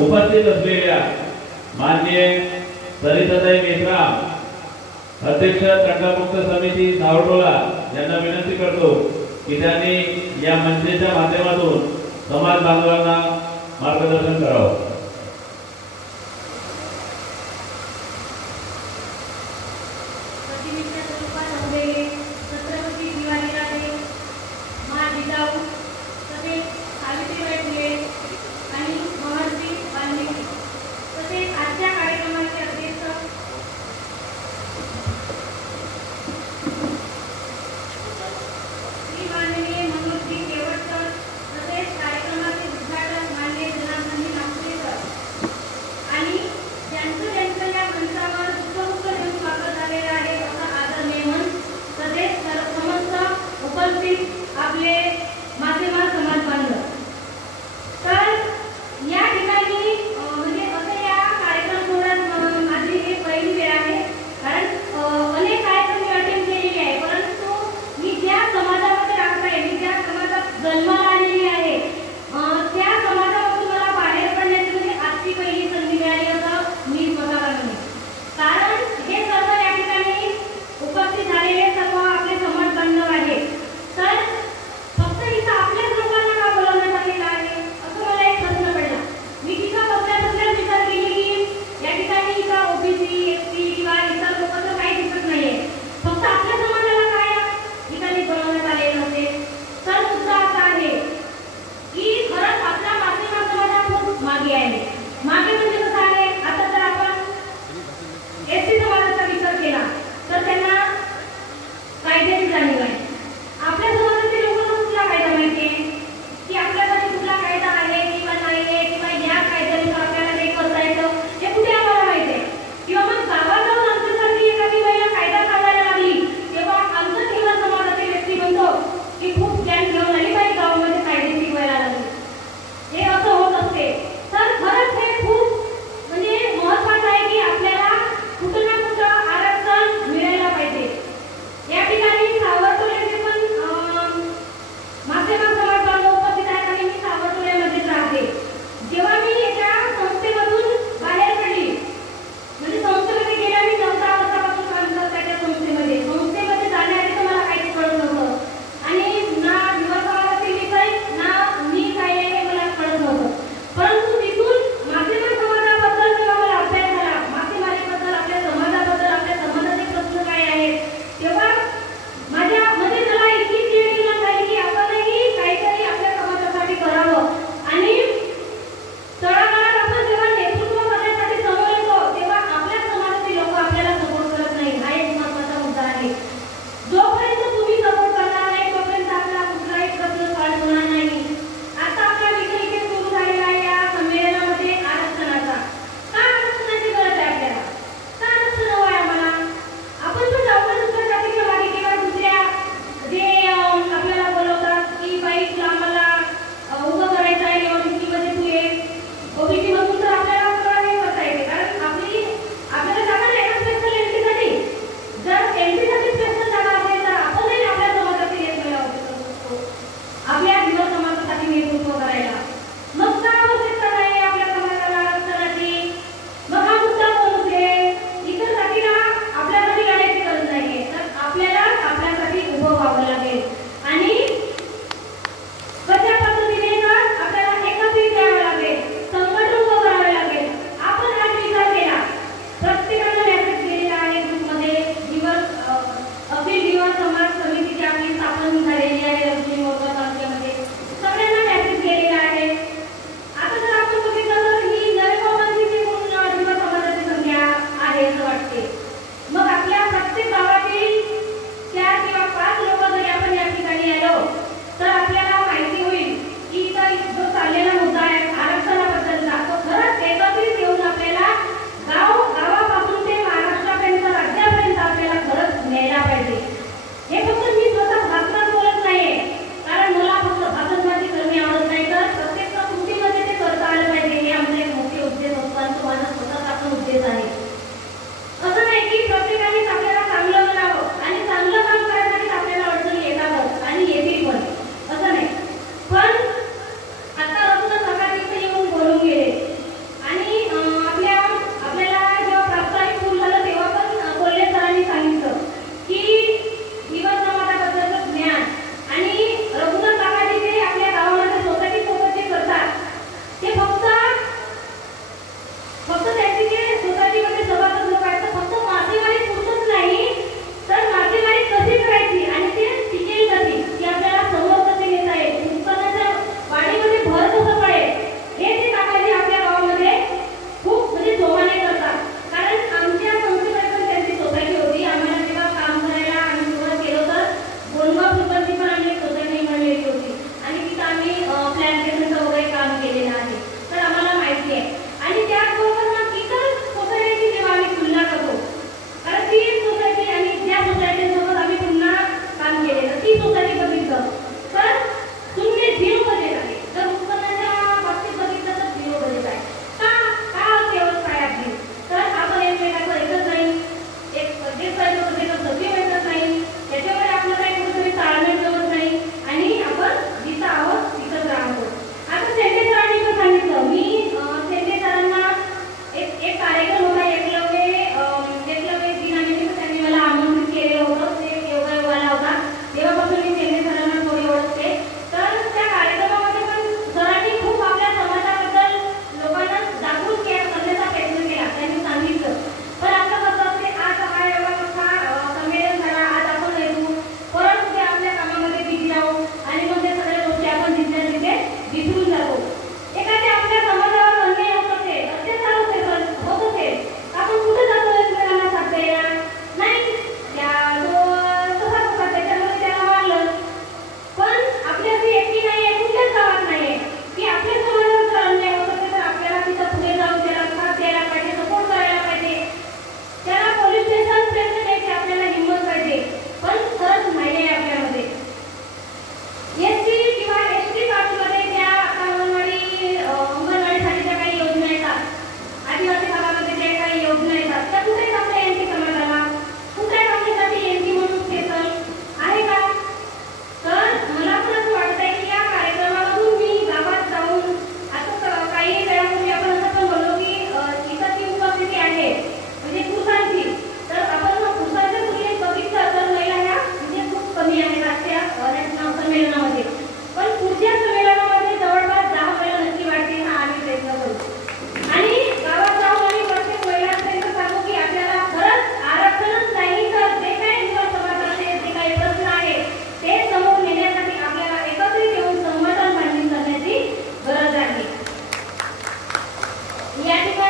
उपस्थित असलेल्या माननीय सरिताताई मेश्राम, अध्यक्ष तंटामुक्त समिती सावटोला यांना विनंती करतो की त्यांनी या मंचेच्या माध्यमातून समाज बांधवांना मार्गदर्शन करावं।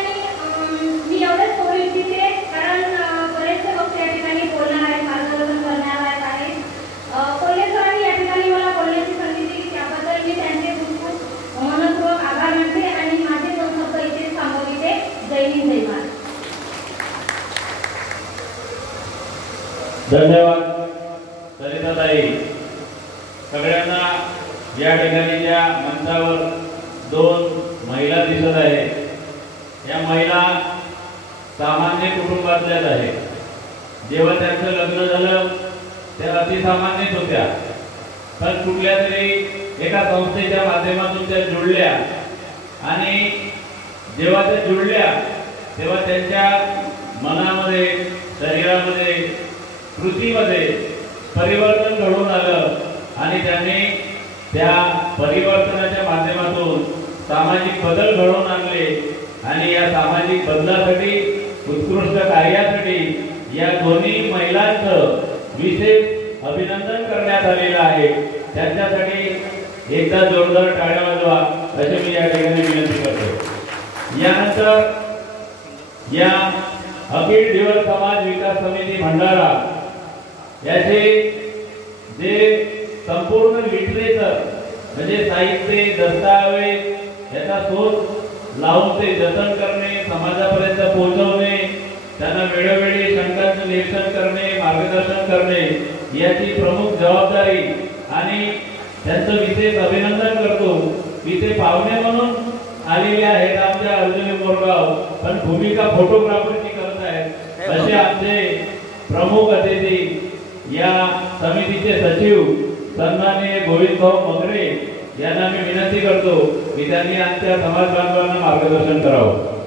ठिकाणी मी एवढंच बोलू इच्छिते, कारण बरेचसे वक्ते या ठिकाणी बोलणार आहेत, मार्गदर्शन करणार आहेत. कोल्हे सरांनी या ठिकाणी मला बोलण्याची संधी दिली, त्याबद्दल मी त्यांचे खूप खूप मनपूर्वक आभार मानते आणि माझे 2 शब्द इथे थांबविते. जय हिंद, जय महाराष्ट्र. धन्यवाद सरिताताई. सगळ्यांना या ठिकाणी ज्या मंचावर 2 महिला दिसत आहेत, या महिला सामान्य कुटुंबातल्याच आहेत. जेव्हा त्यांचं लग्न झालं त्या अतिसामान्यच होत्या, पण कुठल्या तरी एका संस्थेच्या माध्यमातून त्या जुळल्या आणि जेव्हा त्या जुळल्या तेव्हा त्यांच्या मनामध्ये, शरीरामध्ये, कृतीमध्ये परिवर्तन घडून आलं आणि त्यांनी त्या परिवर्तनाच्या माध्यमातून सामाजिक बदल घडवून आणले आणि या सामाजिक बदलासाठी, उत्कृष्ट कार्यासाठी या दोन्ही महिलांचं विशेष अभिनंदन करण्यात आलेलं आहे. त्यांच्यासाठी एकदा जोरदार टाळ्या वाजवा अशी मी या ठिकाणी विनंती करतो. यानंतर या अखिल दिवस समाज विकास समिती भंडारा याचे जे संपूर्ण लिटरेचर म्हणजे साहित्य, दस्तावेज याचा शोध लावून ते जतन करणे, समाजापर्यंत पोहोचवणे, त्यांना वेळोवेळी शंकांचं निरसन करणे, मार्गदर्शन करणे याची प्रमुख जबाबदारी आणि त्यांचं विशेष अभिनंदन करतो. इथे पाहुणे म्हणून आलेले आहेत आमच्या अर्जुनी मोरगाव, पण भूमिका फोटोग्राफरची करत आहेत. असे आमचे प्रमुख अतिथी या समितीचे सचिव सन्माननीय गोविंदभाऊ मगरे यांना मी विनंती करतो की त्यांनी आमच्या समाज बांधवांना मार्गदर्शन करावं.